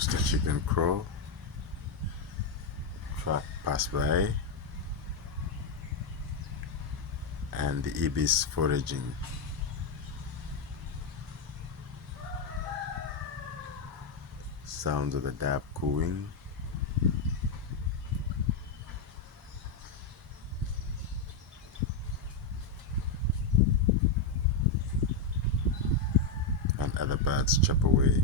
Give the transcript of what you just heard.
rooster chicken crow, truck pass by, and the ibis foraging. Sounds of the dab cooing. And other birds chop away.